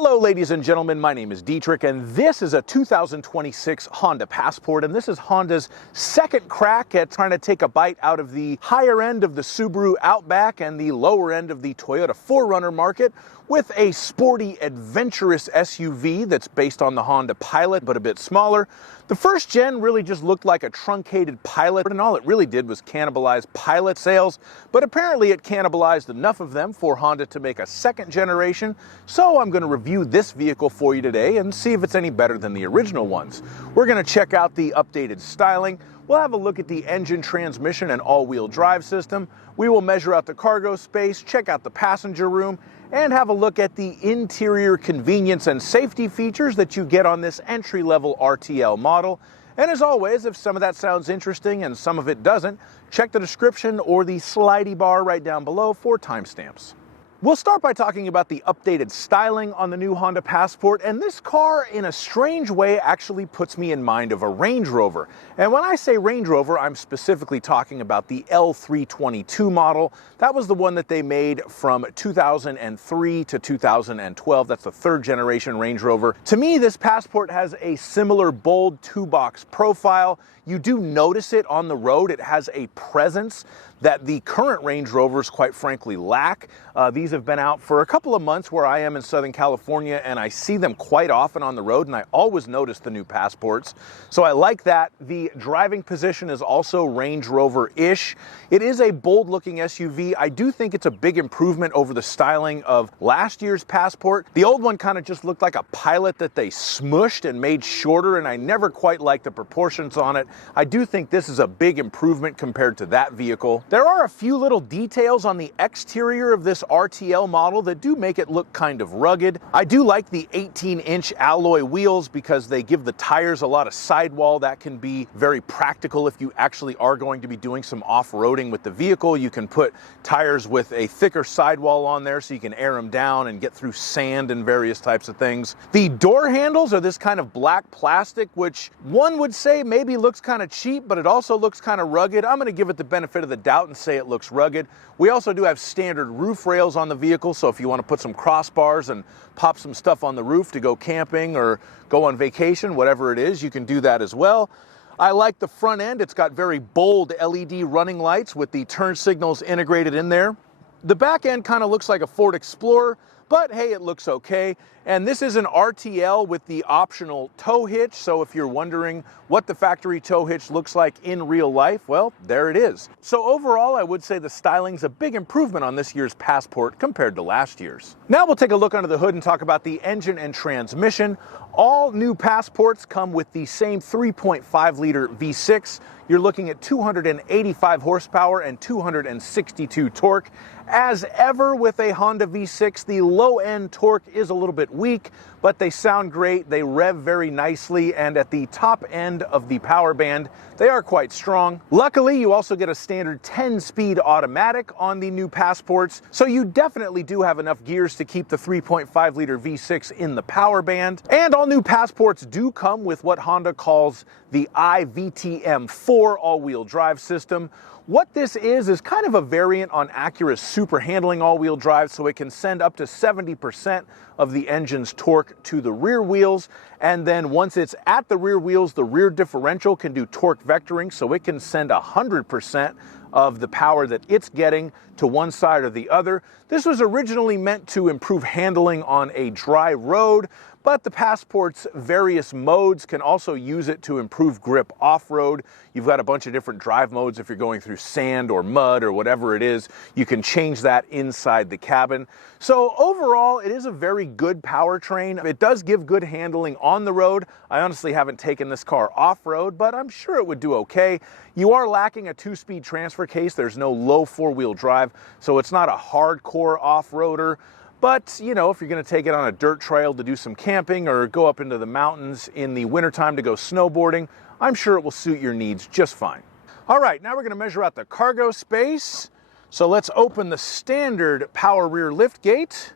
Hello ladies and gentlemen, my name is Dietrich and this is a 2026 Honda Passport, and this is Honda's second crack at trying to take a bite out of the higher end of the Subaru Outback and the lower end of the Toyota 4Runner market with a sporty, adventurous SUV that's based on the Honda Pilot but a bit smaller. The first gen really just looked like a truncated Pilot, and all it really did was cannibalize Pilot sales, but apparently it cannibalized enough of them for Honda to make a second generation, so I'm going to review this vehicle for you today and see if it's any better than the original ones. We're going to check out the updated styling. We'll have a look at the engine, transmission, and all-wheel drive system. We will measure out the cargo space, check out the passenger room, and have a look at the interior convenience and safety features that you get on this entry-level RTL model. And as always, if some of that sounds interesting and some of it doesn't, check the description or the slidey bar right down below for timestamps. We'll start by talking about the updated styling on the new Honda Passport, and this car in a strange way actually puts me in mind of a Range Rover. And when I say Range Rover, I'm specifically talking about the L322 model. That was the one that they made from 2003 to 2012. That's the third generation Range Rover. To me, this Passport has a similar bold two-box profile. You do notice it on the road. It has a presence that the current Range Rovers, quite frankly, lack. These have been out for a couple of months where I am in Southern California, and I see them quite often on the road, and I always notice the new Passports. So I like that. The driving position is also Range Rover-ish. It is a bold-looking SUV. I do think it's a big improvement over the styling of last year's Passport. The old one kind of just looked like a Pilot that they smushed and made shorter, and I never quite liked the proportions on it. I do think this is a big improvement compared to that vehicle. There are a few little details on the exterior of this RTL model that do make it look kind of rugged. I do like the 18-inch alloy wheels because they give the tires a lot of sidewall. That can be very practical if you actually are going to be doing some off-roading with the vehicle. You can put tires with a thicker sidewall on there so you can air them down and get through sand and various types of things. The door handles are this kind of black plastic, which one would say maybe looks kind of cheap, but it also looks kind of rugged. I'm going to give it the benefit of the doubt and say it looks rugged. We also do have standard roof rails on the vehicle, so if you want to put some crossbars and pop some stuff on the roof to go camping or go on vacation, whatever it is, you can do that as well. I like the front end. It's got very bold LED running lights with the turn signals integrated in there. The back end kind of looks like a Ford Explorer, but hey, it looks okay. And this is an RTL with the optional tow hitch, so if you're wondering what the factory tow hitch looks like in real life, well, there it is. So overall, I would say the styling's a big improvement on this year's Passport compared to last year's. Now we'll take a look under the hood and talk about the engine and transmission. All new Passports come with the same 3.5-liter V6. You're looking at 285 horsepower and 262 torque. As ever with a Honda V6, the low-end torque is a little bit weak, but they sound great, they rev very nicely, and at the top end of the power band, they are quite strong. Luckily, you also get a standard 10-speed automatic on the new Passports, so you definitely do have enough gears to keep the 3.5-liter V6 in the power band. And all new Passports do come with what Honda calls the iVTM4 all-wheel drive system. What this is kind of a variant on Acura's super handling all-wheel drive, so it can send up to 70% of the engine's torque to the rear wheels, and then once it's at the rear wheels, the rear differential can do torque vectoring, so it can send 100% of the power that it's getting to one side or the other. This was originally meant to improve handling on a dry road, but the Passport's various modes can also use it to improve grip off-road. You've got a bunch of different drive modes if you're going through sand or mud or whatever it is. You can change that inside the cabin. So overall, it is a very good powertrain. It does give good handling on the road. I honestly haven't taken this car off-road, but I'm sure it would do okay. You are lacking a 2-speed transfer case. There's no low 4-wheel drive, so it's not a hardcore off-roader. But, you know, if you're going to take it on a dirt trail to do some camping or go up into the mountains in the wintertime to go snowboarding, I'm sure it will suit your needs just fine. All right, now we're going to measure out the cargo space. So let's open the standard power rear lift gate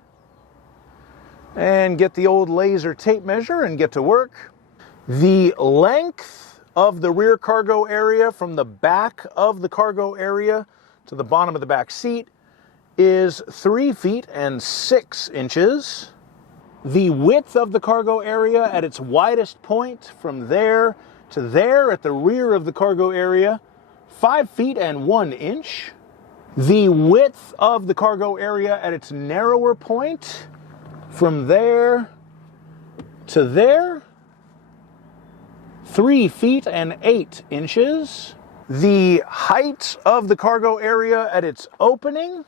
and get the old laser tape measure and get to work. The length of the rear cargo area from the back of the cargo area to the bottom of the back seat is 3 feet and 6 inches. The width of the cargo area at its widest point from there to there at the rear of the cargo area, 5 feet and 1 inch. The width of the cargo area at its narrower point from there to there, 3 feet and 8 inches. The height of the cargo area at its opening,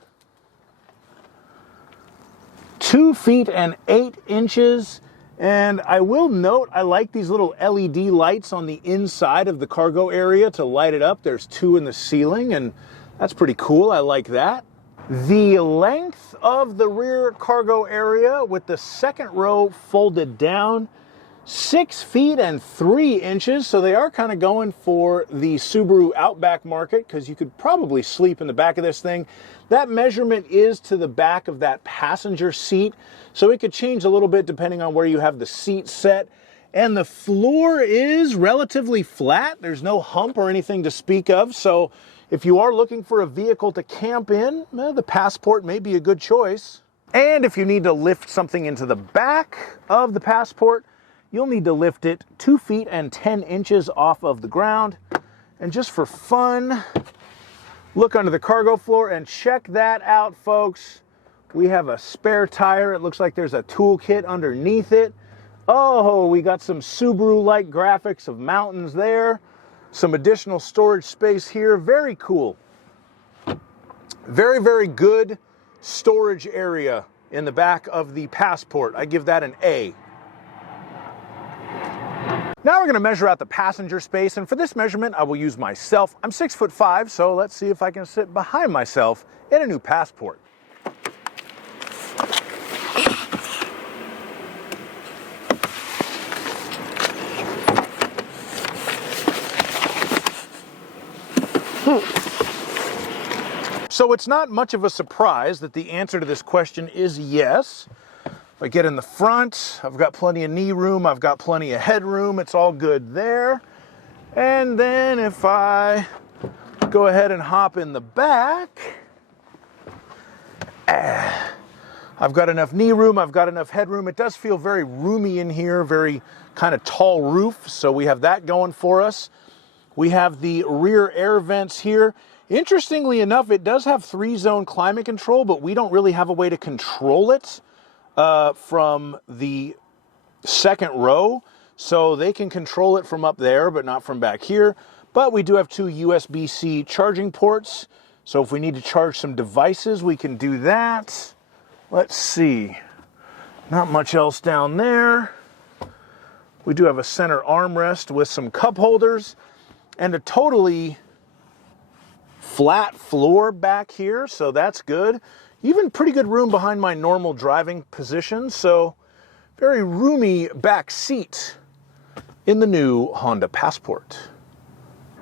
2 feet and 8 inches. And I will note, I like these little LED lights on the inside of the cargo area to light it up. There's 2 in the ceiling, and that's pretty cool. I like that. The length of the rear cargo area with the second row folded down, 6 feet and 3 inches. So they are kind of going for the Subaru Outback market, because you could probably sleep in the back of this thing. That measurement is to the back of that passenger seat, so it could change a little bit depending on where you have the seat set. And the floor is relatively flat. There's no hump or anything to speak of. So if you are looking for a vehicle to camp in, the Passport may be a good choice. And if you need to lift something into the back of the Passport, you'll need to lift it 2 feet and 10 inches off of the ground. And just for fun, look under the cargo floor and check that out, folks. We have a spare tire. It looks like there's a toolkit underneath it. Oh, we got some Subaru-like graphics of mountains there. Some additional storage space here. Very cool. Very, very good storage area in the back of the Passport. I give that an A. Now we're going to measure out the passenger space, and for this measurement I will use myself. I'm 6'5", so let's see if I can sit behind myself in a new Passport. So it's not much of a surprise that the answer to this question is yes. If I get in the front, I've got plenty of knee room, I've got plenty of headroom, it's all good there. And then if I go ahead and hop in the back, I've got enough knee room, I've got enough headroom. It does feel very roomy in here, very kind of tall roof, so we have that going for us. We have the rear air vents here. Interestingly enough, it does have 3-zone climate control, but we don't really have a way to control it from the second row. So they can control it from up there, but not from back here. But we do have 2 USB-C charging ports. So if we need to charge some devices, we can do that. Let's see. Not much else down there. We do have a center armrest with some cup holders and a totally flat floor back here, so that's good. Even pretty good room behind my normal driving position, so very roomy back seat in the new Honda Passport.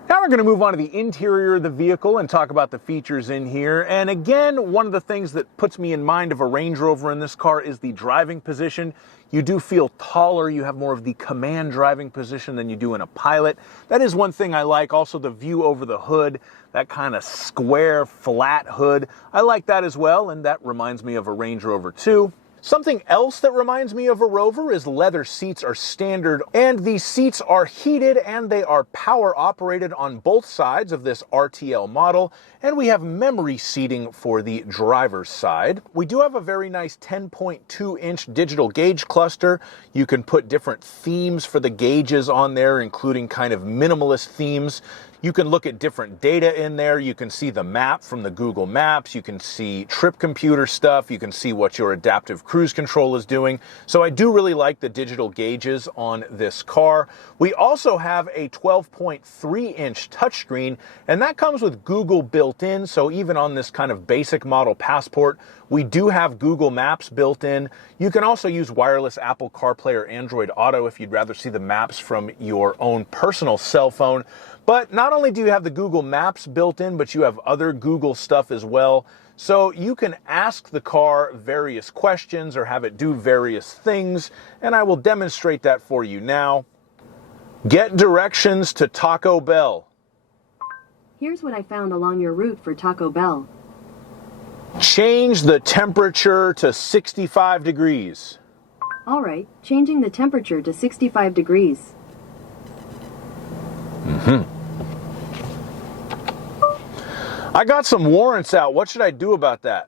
Now we're going to move on to the interior of the vehicle and talk about the features in here. And again, one of the things that puts me in mind of a Range Rover in this car is the driving position. You do feel taller, you have more of the command driving position than you do in a Pilot. That is one thing I like. Also the view over the hood, that kind of square, flat hood. I like that as well, and that reminds me of a Range Rover too. Something else that reminds me of a Rover is leather seats are standard, and these seats are heated and they are power operated on both sides of this RTL model, and we have memory seating for the driver's side. We do have a very nice 10.2-inch digital gauge cluster. You can put different themes for the gauges on there, including kind of minimalist themes. You can look at different data in there. You can see the map from the Google Maps. You can see trip computer stuff. You can see what your adaptive cruise control is doing. So I do really like the digital gauges on this car. We also have a 12.3-inch touchscreen, and that comes with Google built in. So even on this kind of basic model Passport, we do have Google Maps built in. You can also use wireless Apple CarPlay or Android Auto if you'd rather see the maps from your own personal cell phone. But not only do you have the Google Maps built in, but you have other Google stuff as well. So you can ask the car various questions or have it do various things, and I will demonstrate that for you now. Get directions to Taco Bell. Here's what I found along your route for Taco Bell. Change the temperature to 65 degrees. Alright, changing the temperature to 65 degrees. I got some warrants out. What should I do about that?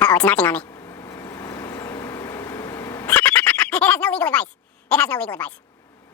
Uh-oh, it's knocking on me. It has no legal advice. It has no legal advice.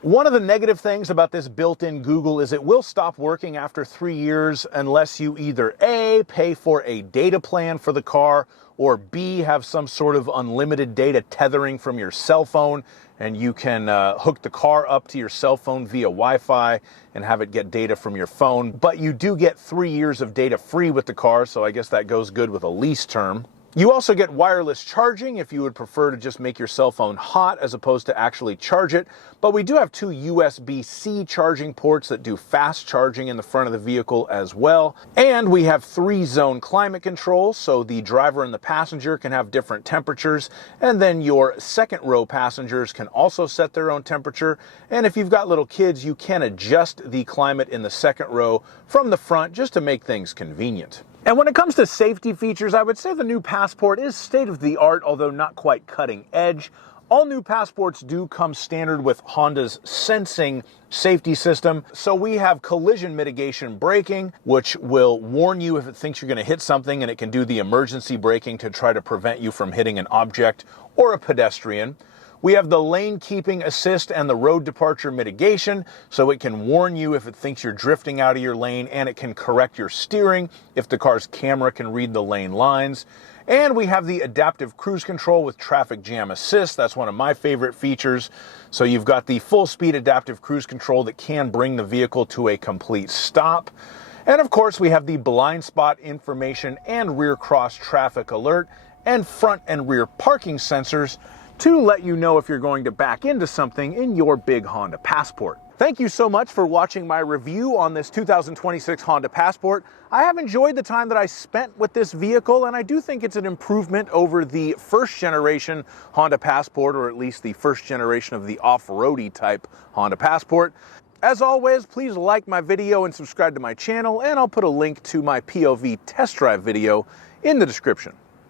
One of the negative things about this built-in Google is it will stop working after 3 years unless you either A, pay for a data plan for the car, or B, have some sort of unlimited data tethering from your cell phone, and you can hook the car up to your cell phone via Wi-Fi and have it get data from your phone. But you do get 3 years of data free with the car, so I guess that goes good with a lease term. You also get wireless charging if you would prefer to just make your cell phone hot as opposed to actually charge it. But we do have 2 USB-C charging ports that do fast charging in the front of the vehicle as well. And we have 3-zone climate control, so the driver and the passenger can have different temperatures. And then your second row passengers can also set their own temperature. And if you've got little kids, you can adjust the climate in the second row from the front just to make things convenient. And when it comes to safety features, I would say the new Passport is state-of-the-art, although not quite cutting edge. All new Passports do come standard with Honda's sensing safety system. So we have collision mitigation braking, which will warn you if it thinks you're going to hit something, and it can do the emergency braking to try to prevent you from hitting an object or a pedestrian. We have the lane keeping assist and the road departure mitigation, so it can warn you if it thinks you're drifting out of your lane, and it can correct your steering if the car's camera can read the lane lines. And we have the adaptive cruise control with traffic jam assist. That's one of my favorite features. So you've got the full speed adaptive cruise control that can bring the vehicle to a complete stop. And of course, we have the blind spot information and rear cross traffic alert and front and rear parking sensors to let you know if you're going to back into something in your big Honda Passport. Thank you so much for watching my review on this 2026 Honda Passport. I have enjoyed the time that I spent with this vehicle, and I do think it's an improvement over the first generation Honda Passport, or at least the first generation of the off-roady type Honda Passport. As always, please like my video and subscribe to my channel, and I'll put a link to my POV test drive video in the description.